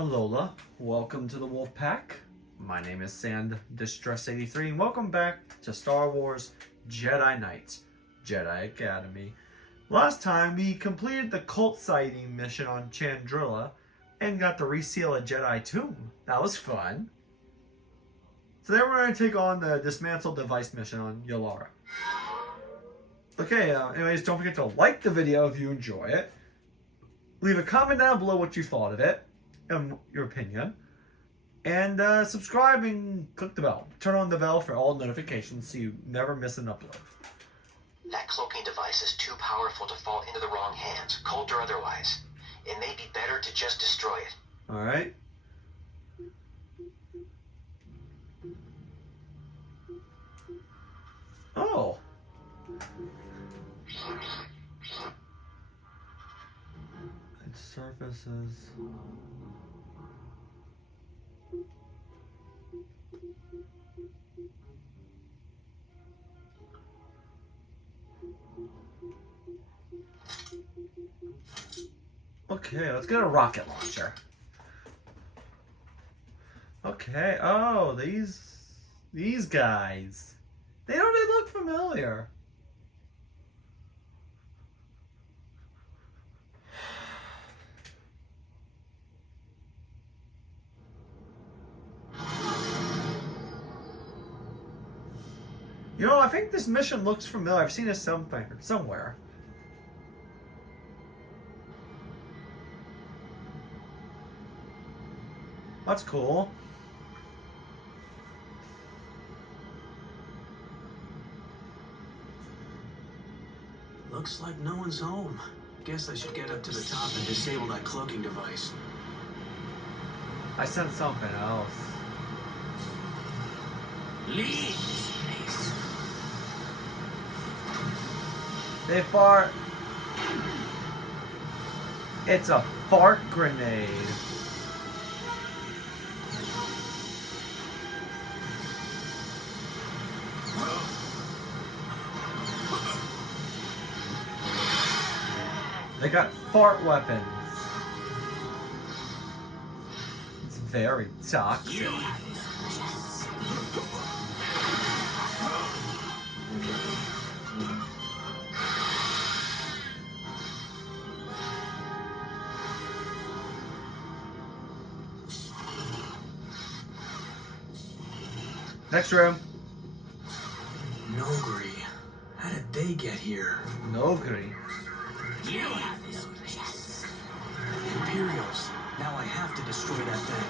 Alola, welcome to the Wolf Pack. My name is Sand Distress 83 and welcome back to Star Wars Jedi Knights, Jedi Academy. Last time we completed the cult sighting mission on Chandrilla and got to reseal a Jedi tomb. That was fun. Today we're going to take on the Dismantle device mission on Yalara. Okay, anyways, don't forget to like the video if you enjoy it. Leave a comment down below what you thought of it and your opinion. And subscribe and click the bell. Turn on the bell for all notifications so you never miss an upload. That cloaking device is too powerful to fall into the wrong hands, cult or otherwise. It may be better to just destroy it. Alright. Oh. It surfaces. Okay, let's get a rocket launcher. Okay, oh, these guys. They look familiar. You know, I think this mission looks familiar. I've seen it somewhere. That's cool. Looks like no one's home. Guess I should get up to the top and disable that cloaking device. I sent something else. Leave this place. They fart. It's a fart grenade. They got fart weapons. It's very toxic. Next room. Nogri. How did they get here? Nogri. You have this place. Imperials. Now I have to destroy that thing.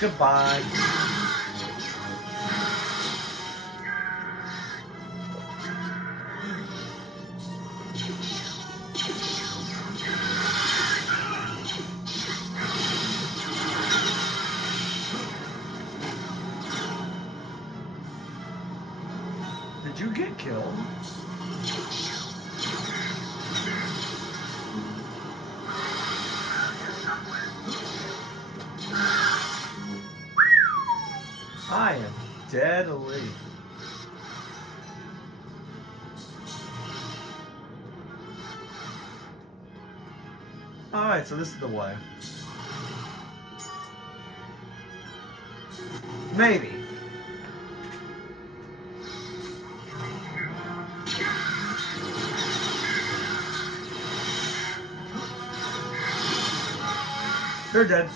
Goodbye. Did you get killed? I am deadly. Alright, so this is the way. Maybe. They're dead.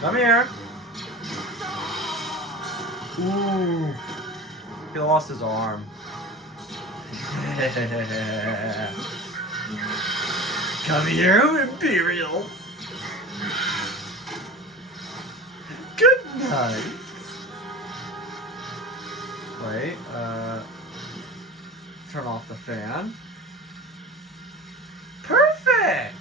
Come here. Ooh. He lost his arm. Come here, Imperial. Good night. Wait, turn off the fan. Perfect!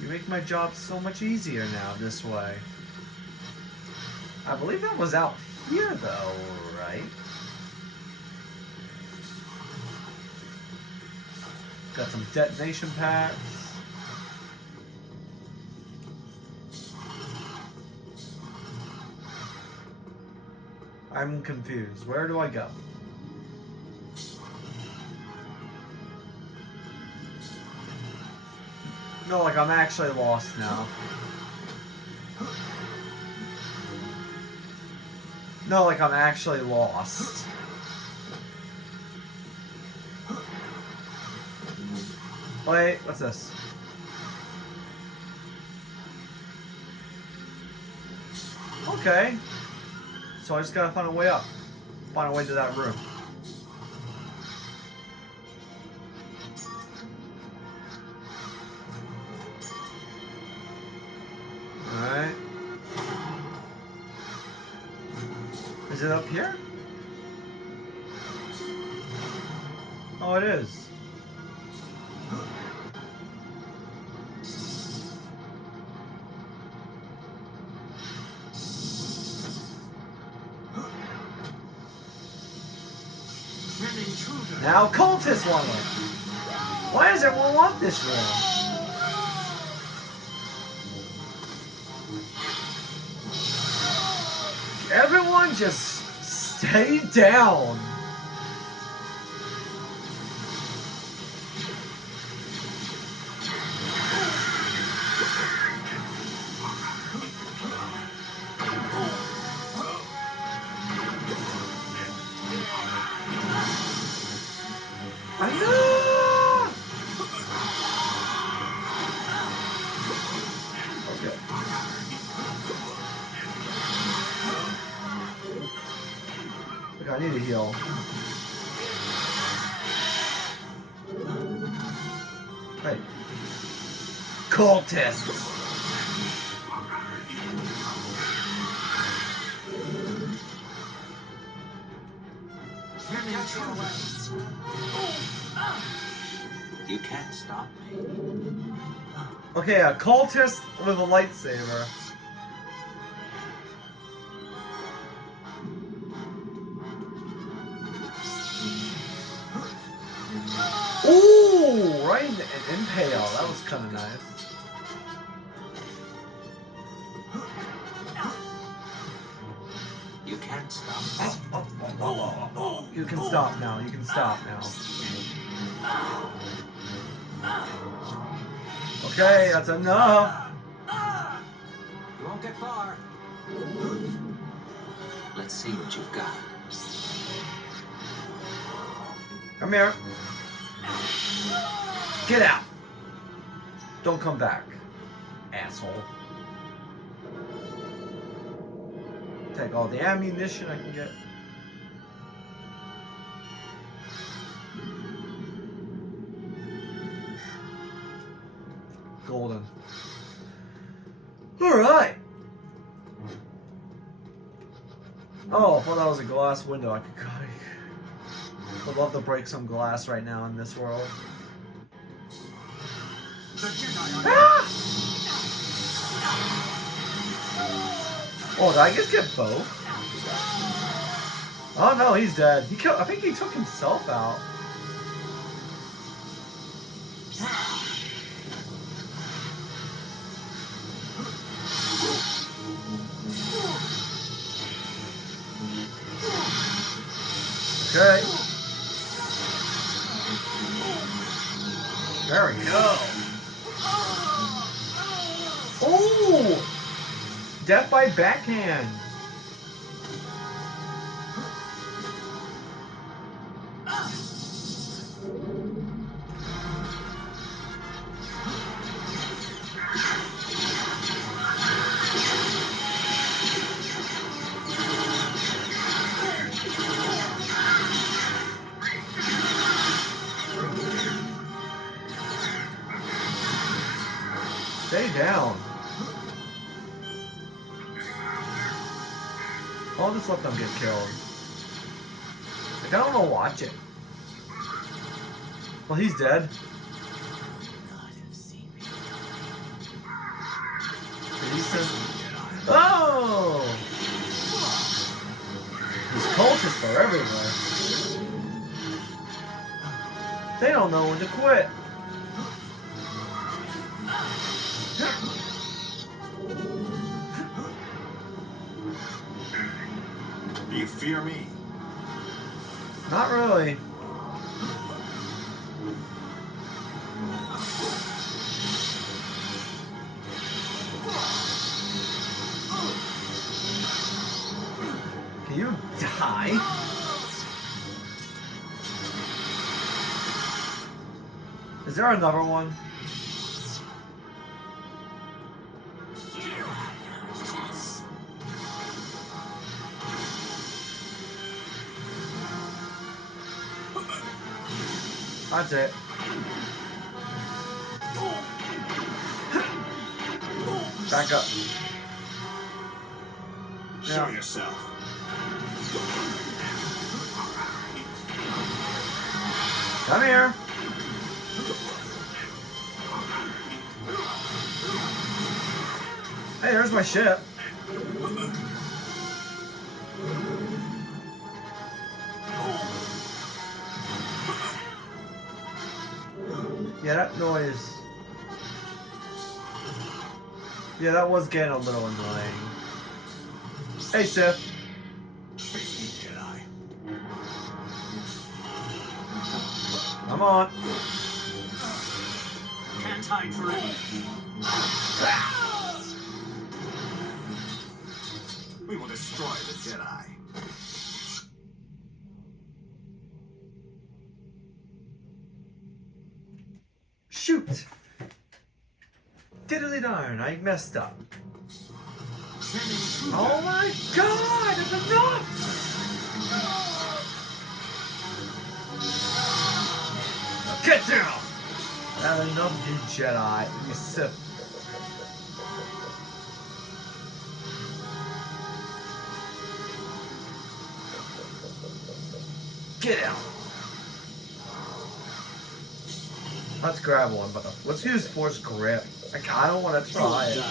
You make my job so much easier now this way. I believe that was out here though, right? Got some detonation packs. I'm confused. Where do I go? No, like I'm actually lost now. No, like I'm actually lost. Wait, what's this? Okay. So I just gotta find a way up. Find a way to that room. Alright. Is it up here? Oh, it is. Now cultists want it. Why does everyone want this room? Everyone just stay down. I know. Okay. Look, I need to heal. Hey. Cultists. You can't stop me. Okay, a cultist with a lightsaber. Ooh, right in an impale. That was kind of nice. You can't stop me. You can stop now. You can stop now. Okay, that's enough. You won't get far. Let's see what you've got. Come here. Get out. Don't come back, asshole. Take all the ammunition I can get. Golden. Alright. Oh, I thought that was a glass window. I could I'd love to break some glass right now in this world. Ah! Oh, did I just get both? Oh no, he's dead. I think he took himself out. Okay. There we go. Ooh! Death by backhand. Stay down. I'll just let them get killed. Like, I don't want to watch it. Well, he's dead. Oh! These cultists are everywhere. They don't know when to quit. Do you fear me? Not really. Can you die? Is there another one? That's it. Back up. Show yourself. Come here. Hey, there's my ship. Yeah, that noise. Yeah, that was getting a little annoying. Hey, Sith. Face me, Jedi. Come on. Can't hide forever. We will destroy the Jedi. Shoot! Diddly darn, I messed up. Oh my god, it's enough! Get down! That's enough, you Jedi, you Sith. Get out! Let's grab one, but let's use Force Grip. I kind of want to try it.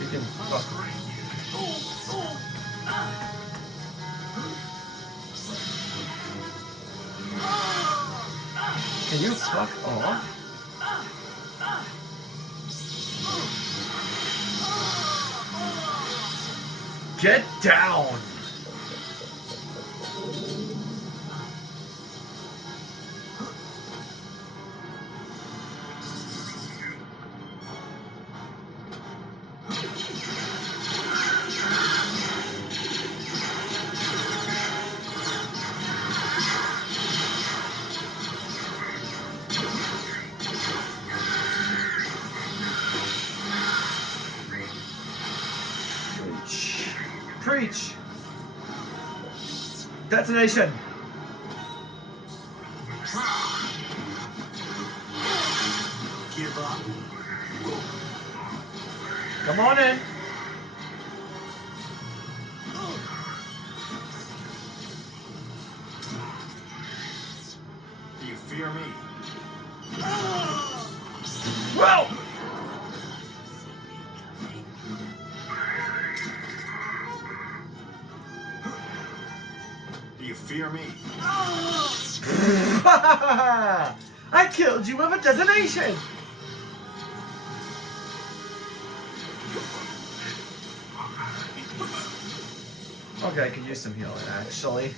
You can fuck. Can you fuck off? Get down! Preach! Detonation! Give up. Come on in! Do you fear me? Well! Do you fear me? I killed you with a detonation! Okay, I can use some healing actually.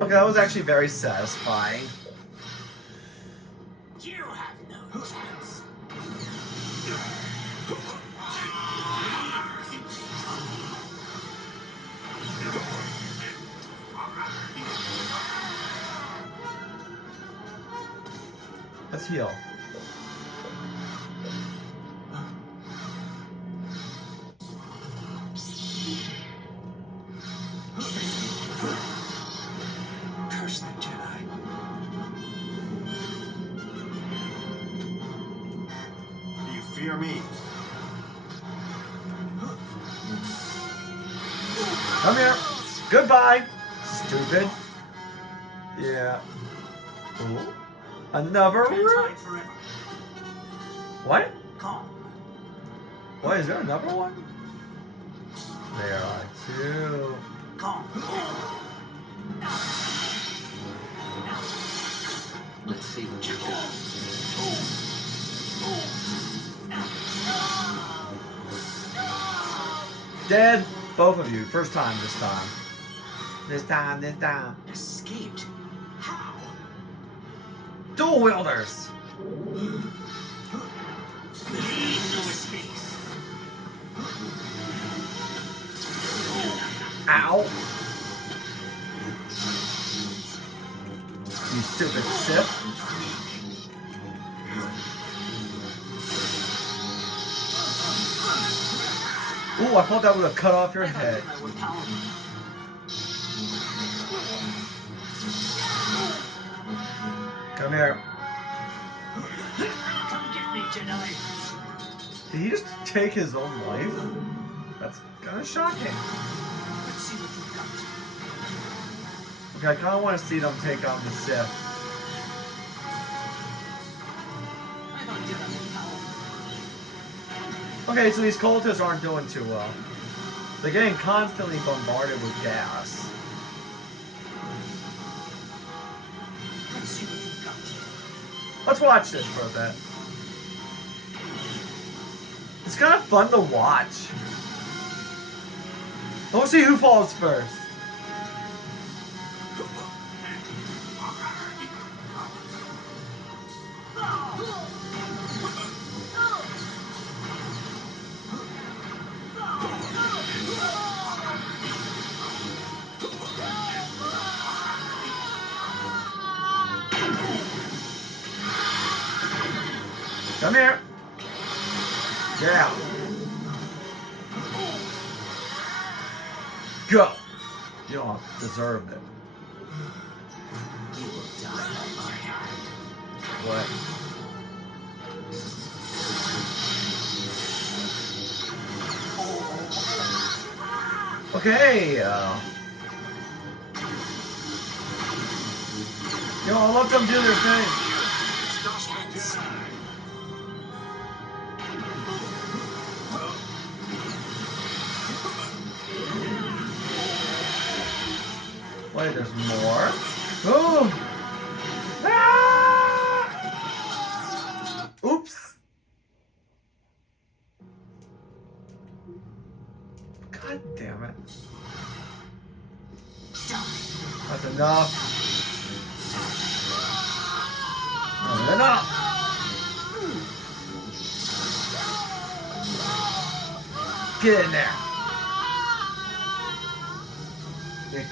Okay, that was actually very satisfying. You have no chance. Let's heal. Curse the Jedi. Do you fear me? Come here. Goodbye. Stupid. Yeah. Ooh. Another Can't room? hide forever. What? Calm. What, is there another one? There are two. Calm. Let's see what you got. Dead. Both of you. First time this time. This time. Escaped. How? Dual wielders. Ow. You stupid Sith. Ooh, I thought that would have cut off your head. I would power. Come here. Come get me, Jedi. Did he just take his own life? That's kind of shocking. Let's see what you've got. Okay, I kind of want to see them take on the Sith. I thought Jedi would power. Okay, so these cultists aren't doing too well. They're getting constantly bombarded with gas. Let's see what you've got. Let's watch this for a bit. It's kind of fun to watch. Let's see who falls first. Come here. Get out. Go. You don't deserve it. You will die by my hand. What? Okay. I'll let them do their thing. Wait, there's more? Oh! Ah! Oops! God damn it. That's enough. Not enough! Get in there!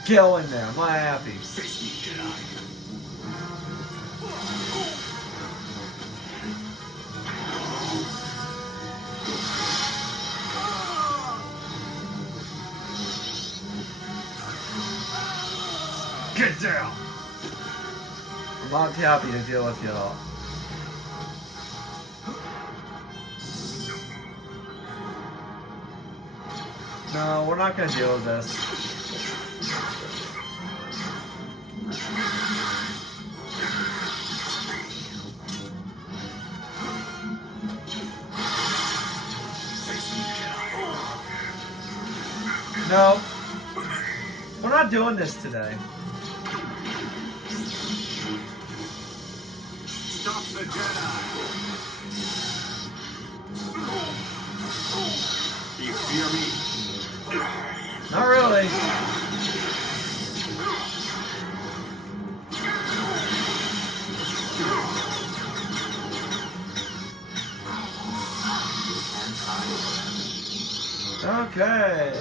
Go in there, I'm not happy. Face me, Jedi. Get down! I'm not happy to deal with you at all. No, we're not gonna deal with this. No. We're not doing this today. Stop the Jedi. Do you fear me? Not really. Okay.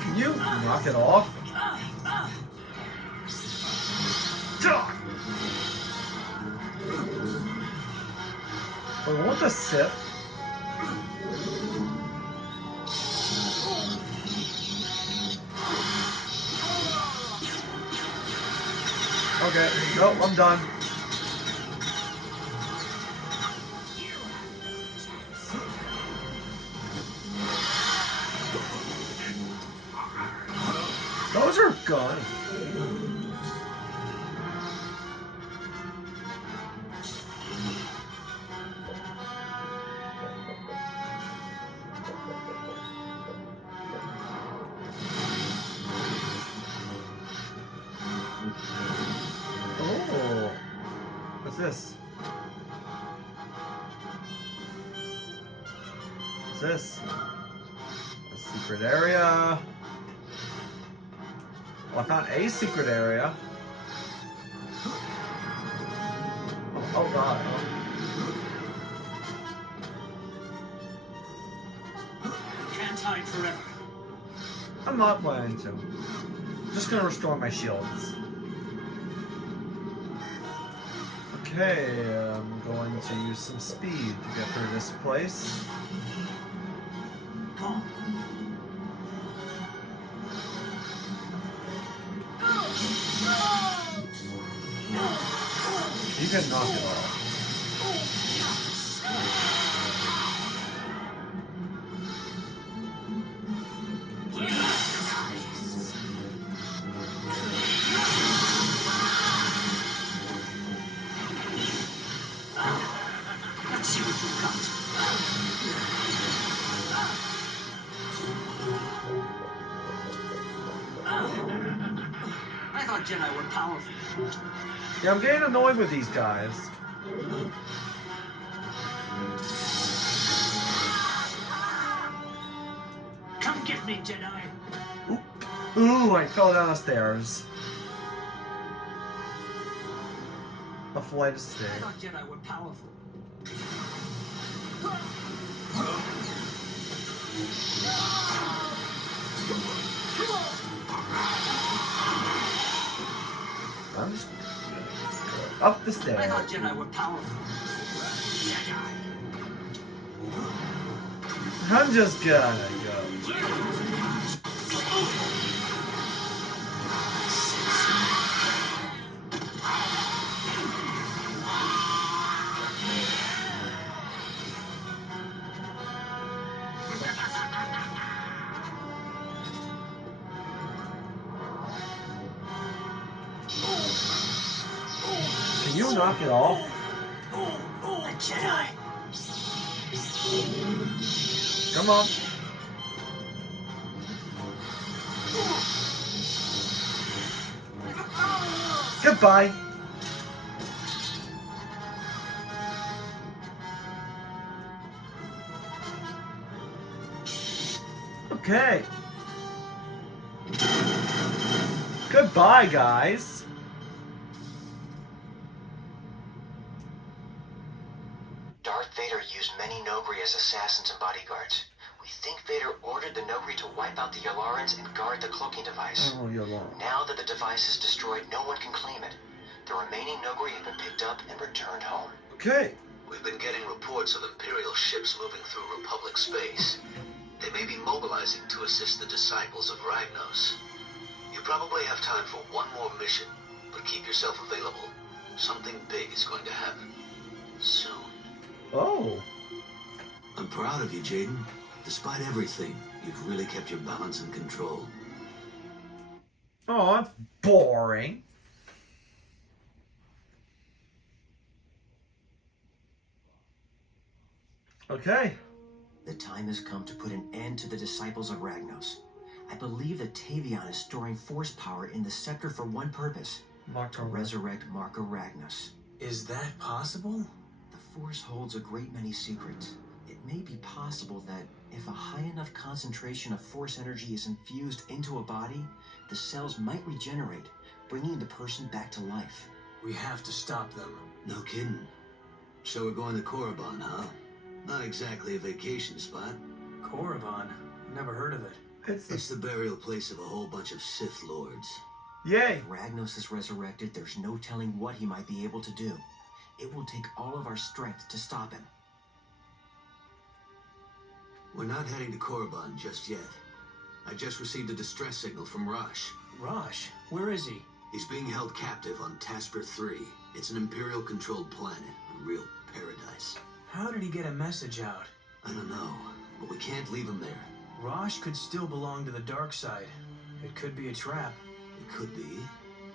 Can you knock it off? Wait, what the Sith? Okay, nope, I'm done. Those are gone. Oh, what's this? What's this? A secret area. Well, I found a secret area. Oh god. Can't hide forever. I'm not planning to. I'm just gonna restore my shields. Okay, I'm going to use some speed to get through this place. You can knock it off. Let's see what you've got. I thought Jedi were powerful. Yeah, I'm getting annoyed with these guys. Come get me, Jedi. Ooh, I fell down the stairs. A flight of I stairs. thought Jedi were powerful. I'm just up the I stairs. thought Jedi were powerful. Jedi. I'm just gonna go. Can you knock it off? The Jedi. Come on. Goodbye. Okay. Goodbye, guys. Darth Vader used many Nogri as assassins and bodyguards. We think Vader ordered the Nogri to wipe out the Yalarans and guard the cloaking device. Oh, you're wrong. Now that the device is destroyed, no one can claim it. The remaining Nogri have been picked up and returned home. Okay. We've been getting reports of Imperial ships moving through Republic space. They may be mobilizing to assist the disciples of Ragnos. You probably have time for one more mission, but keep yourself available. Something big is going to happen. Soon. Oh. I'm proud of you, Jaden. Despite everything, you've really kept your balance and control. Oh, that's boring. Okay. The time has come to put an end to the disciples of Ragnos. I believe that Tavion is storing force power in the sector for one purpose: to resurrect Marka Ragnos. Is that possible? The Force holds a great many secrets. It may be possible that if a high enough concentration of Force energy is infused into a body, the cells might regenerate, bringing the person back to life. We have to stop them. No kidding. So we're going to Korriban, huh? Not exactly a vacation spot. Korriban? Never heard of it. It's the burial place of a whole bunch of Sith Lords. Yay. If Ragnos is resurrected, there's no telling what he might be able to do. It will take all of our strength to stop him. We're not heading to Korriban just yet. I just received a distress signal from Rosh. Rosh? Where is he? He's being held captive on Tasper 3. It's an Imperial-controlled planet, a real paradise. How did he get a message out? I don't know, but we can't leave him there. Rosh could still belong to the dark side. It could be a trap. It could be,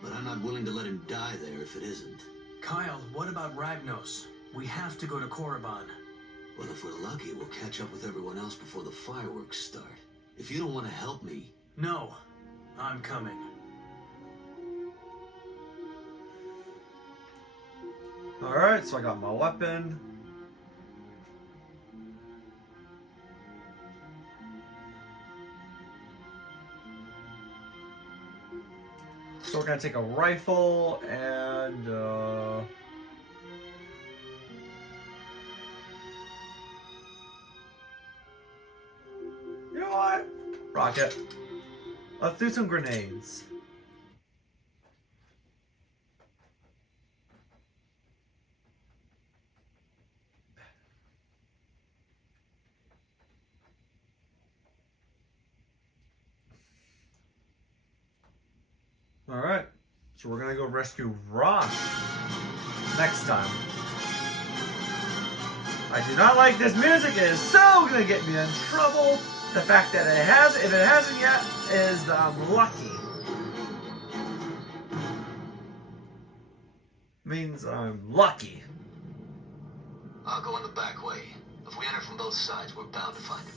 but I'm not willing to let him die there if it isn't. Kyle, what about Ragnos? We have to go to Korriban. Well, if we're lucky, we'll catch up with everyone else before the fireworks start. If you don't want to help me... No, I'm coming. Alright, so I got my weapon. So we're gonna take a rifle and you know what? Rocket. Let's do some grenades. Alright, so we're gonna go rescue Rosh next time. I do not like this music. It is so gonna get me in trouble. The fact that it has, if it hasn't yet, is that I'm lucky. Means I'm lucky. I'll go in the back way. If we enter from both sides, we're bound to find him.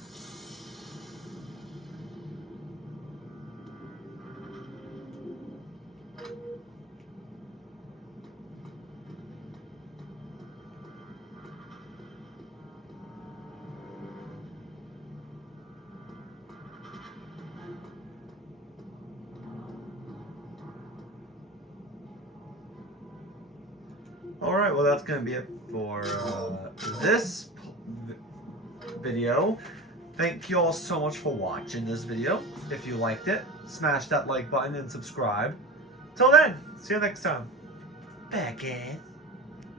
Alright, well that's going to be it for this video. Thank you all so much for watching this video. If you liked it, smash that like button and subscribe. Till then, see you next time. Back at